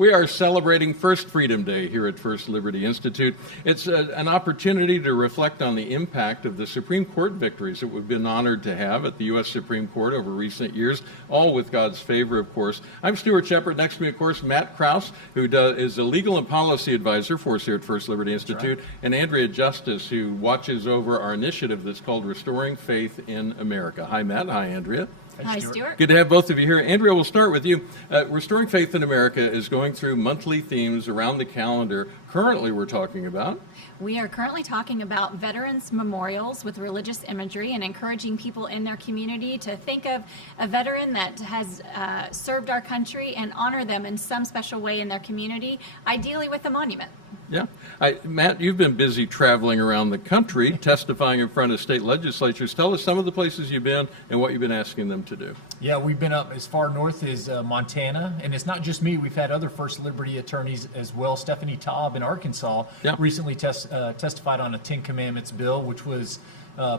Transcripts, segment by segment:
We are celebrating First Freedom Day here at First Liberty Institute. It's an opportunity to reflect on the impact of the Supreme Court victories that we've been honored to have at the U.S. Supreme Court over recent years, all with God's favor, of course. I'm Stuart Shepard. Next to me, of course, Matt Krause, who is a legal and policy advisor for us here at First Liberty Institute, right, and Andrea Justice, who watches over our initiative that's called Restoring Faith in America. Hi, Matt. Hi, Andrea. Hi, Stuart. Good to have both of you here. Andrea, we'll start with you. Restoring Faith in America is going through monthly themes around the calendar. Currently, we're talking about? We are currently talking about veterans memorials with religious imagery and encouraging people in their community to think of a veteran that has served our country and honor them in some special way in their community, ideally with a monument. Yeah. Matt, you've been busy traveling around the country, testifying in front of state legislatures. Tell us some of the places you've been and what you've been asking them to do. Yeah, we've been up as far north as Montana, and it's not just me. We've had other First Liberty attorneys as well. Stephanie Taub in Arkansas recently testified on a Ten Commandments bill, which was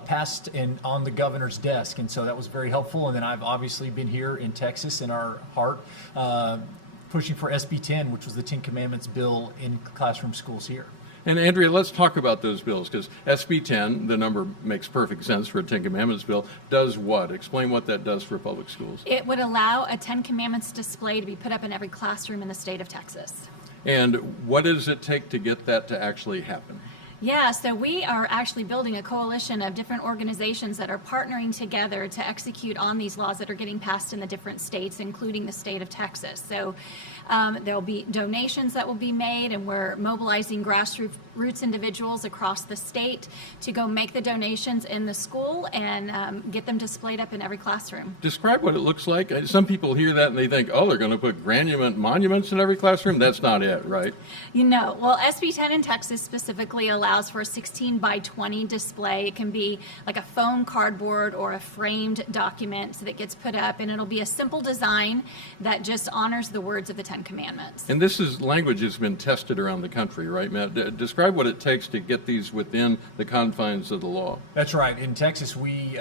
passed on the governor's desk, and so that was very helpful. And then I've obviously been here in Texas in our heart, pushing for SB 10, which was the Ten Commandments bill in classroom schools here. And Andrea, let's talk about those bills, because SB 10, the number makes perfect sense for a Ten Commandments bill, does what? Explain what that does for public schools. It would allow a Ten Commandments display to be put up in every classroom in the state of Texas. And what does it take to get that to actually happen? Yeah, so we are actually building a coalition of different organizations that are partnering together to execute on these laws that are getting passed in the different states, including the state of Texas. So there'll be donations that will be made, and we're mobilizing grassroots individuals across the state to go make the donations in the school and get them displayed up in every classroom. Describe what it looks like. Some people hear that and they think, oh, they're going to put granite monuments in every classroom. That's not it, right? You know, well, SB 10 in Texas specifically allows for a 16 by 20 display. It can be like a foam cardboard or a framed document that gets put up, and it'll be a simple design that just honors the words of the Ten Commandments. And this is language that's been tested around the country, right, Matt? Describe what it takes to get these within the confines of the law. That's right. In Texas, we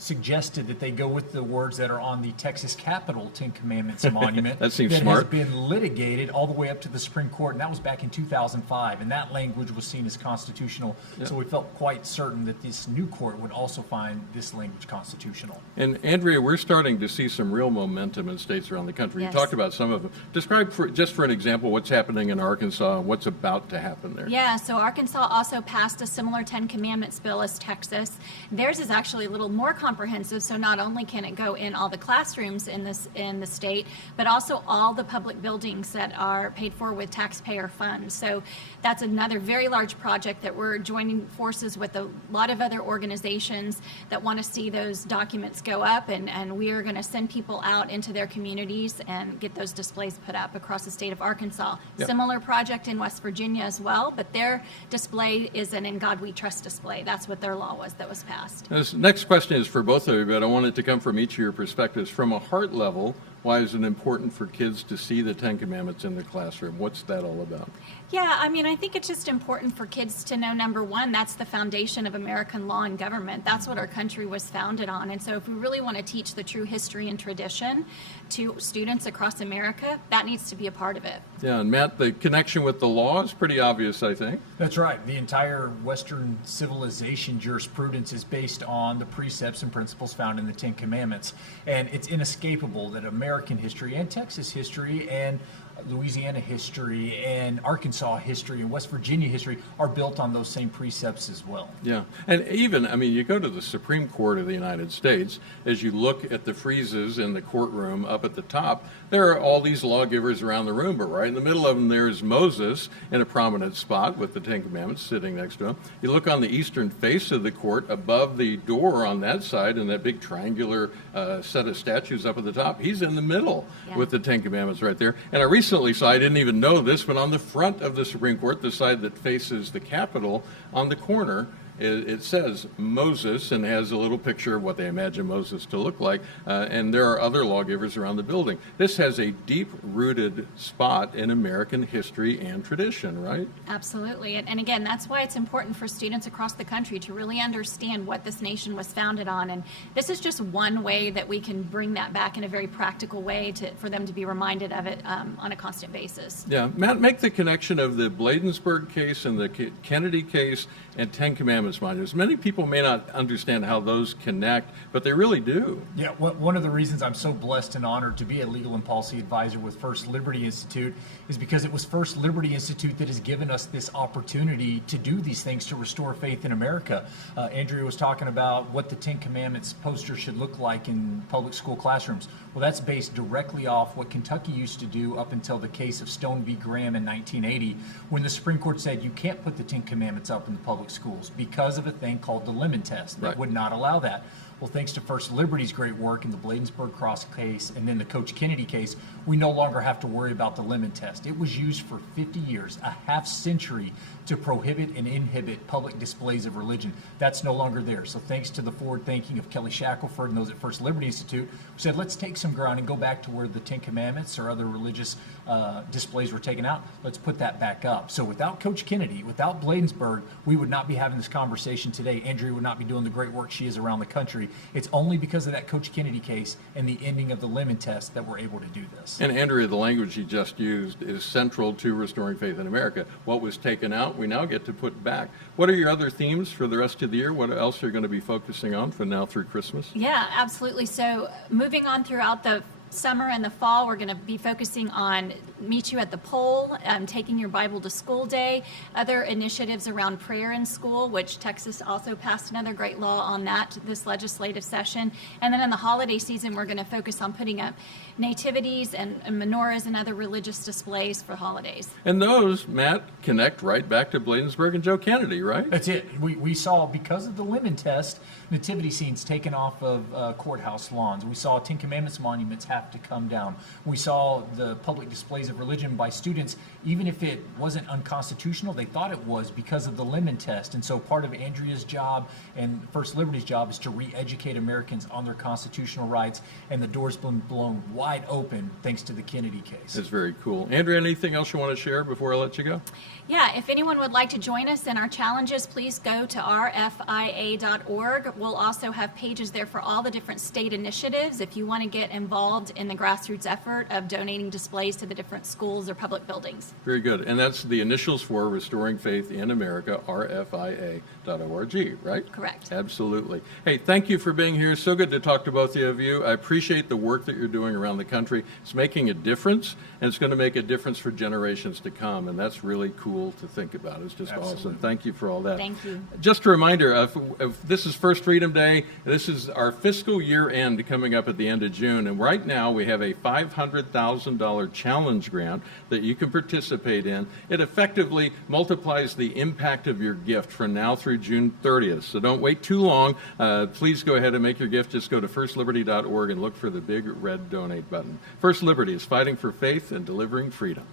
suggested that they go with the words that are on the Texas Capitol Ten Commandments monument. That seems smart. Has been litigated all the way up to the Supreme Court, and that was back in 2005, and that language was seen as constitutional. Yeah. So we felt quite certain that this new court would also find this language constitutional. And Andrea, we're starting to see some real momentum in states around the country. Yes. You talked about some of them. Describe, just for an example, what's happening in Arkansas and what's about to happen there. Yeah, so Arkansas also passed a similar Ten Commandments bill as Texas. Theirs is actually a little more comprehensive, so not only can it go in all the classrooms in the state, but also all the public buildings that are paid for with taxpayer funds. So that's another very large project that we're joining forces with a lot of other organizations that want to see those documents go up, and we are going to send people out into their communities and get those displays put up across the state of Arkansas. Yep. Similar project in West Virginia as well, but their display is an In God We Trust display. That's what their law was that was passed. This next question is for both of you, but I want it to come from each of your perspectives. From a heart level, why is it important for kids to see the Ten Commandments in the classroom? What's that all about? Yeah, I mean, I think it's just important for kids to know, number one, that's the foundation of American law and government. That's what our country was founded on. And so if we really want to teach the true history and tradition to students across America, that needs to be a part of it. Yeah, and Matt, the connection with the law is pretty obvious, I think. That's right. The entire Western civilization jurisprudence is based on the precepts and principles found in the Ten Commandments. And it's inescapable that American history and Texas history and Louisiana history and Arkansas history and West Virginia history are built on those same precepts as well. Yeah, and even, I mean, you go to the Supreme Court of the United States, as you look at the friezes in the courtroom up at the top, there are all these lawgivers around the room, but right in the middle of them there's Moses in a prominent spot with the Ten Commandments sitting next to him. You look on the eastern face of the court, above the door on that side, and that big triangular set of statues up at the top, he's in the middle with the Ten Commandments right there. And I recently saw, I didn't even know this, but on the front of the Supreme Court, the side that faces the Capitol, on the corner, it says Moses and has a little picture of what they imagine Moses to look like, and there are other lawgivers around the building. This has a deep-rooted spot in American history and tradition, right? Absolutely. And again, that's why it's important for students across the country to really understand what this nation was founded on. And this is just one way that we can bring that back in a very practical way for them to be reminded of it on a constant basis. Yeah, Matt, make the connection of the Bladensburg case and the Kennedy case and Ten Commandments monuments. Many people may not understand how those connect, but they really do. Yeah, one of the reasons I'm so blessed and honored to be a legal and policy advisor with First Liberty Institute is because it was First Liberty Institute that has given us this opportunity to do these things to restore faith in America. Andrea was talking about what the Ten Commandments poster should look like in public school classrooms. Well, that's based directly off what Kentucky used to do up until the case of Stone v. Graham in 1980, when the Supreme Court said you can't put the Ten Commandments up in the public schools because of a thing called the Lemon Test that would not allow that. Well, thanks to First Liberty's great work in the Bladensburg Cross case and then the Coach Kennedy case, we no longer have to worry about the Lemon Test. It was used for 50 years, a half century, to prohibit and inhibit public displays of religion. That's no longer there. So thanks to the forward thinking of Kelly Shackelford and those at First Liberty Institute, we said, let's take some ground and go back to where the Ten Commandments or other religious displays were taken out. Let's put that back up. So without Coach Kennedy, without Bladensburg, we would not be having this conversation today. Andrea would not be doing the great work she is around the country. It's only because of that Coach Kennedy case and the ending of the Lemon Test that we're able to do this. And Andrea, the language you just used is central to restoring faith in America. What was taken out, we now get to put back. What are your other themes for the rest of the year? What else are you going to be focusing on from now through Christmas? Yeah, absolutely. So moving on throughout the summer and the fall, we're going to be focusing on Meet You at the Pole, taking your Bible to school day, other initiatives around prayer in school, which Texas also passed another great law on that this legislative session. And then in the holiday season, we're going to focus on putting up nativities and menorahs and other religious displays for holidays. And those, Matt, connect right back to Bladensburg and Joe Kennedy, right? That's it. We saw, because of the Lemon Test, nativity scenes taken off of courthouse lawns. We saw Ten Commandments monuments have to come down. We saw the public displays of religion by students, even if it wasn't unconstitutional, they thought it was because of the Lemon Test. And so part of Andrea's job and First Liberty's job is to re-educate Americans on their constitutional rights, and the door's been blown wide open thanks to the Kennedy case. That's very cool. Andrea, anything else you want to share before I let you go? Yeah, if anyone would like to join us in our challenges, please go to rfia.org. We'll also have pages there for all the different state initiatives if you want to get involved in the grassroots effort of donating displays to the different schools or public buildings. Very good. And that's the initials for Restoring Faith in America, rfia.org, right? Correct. Absolutely. Hey, thank you for being here. So good to talk to both of you. I appreciate the work that you're doing around the country. It's making a difference, and it's going to make a difference for generations to come, and that's really cool to think about. It's just awesome. Thank you for all that. Thank you. Just a reminder, if this is First Freedom Day. This is our fiscal year end coming up at the end of June, and right now we have a $500,000 challenge grant that you can participate in. It effectively multiplies the impact of your gift from now through June 30th, so don't wait too long. Please go ahead and make your gift. Just go to firstliberty.org and look for the big red donate button. First Liberty is fighting for faith and delivering freedom.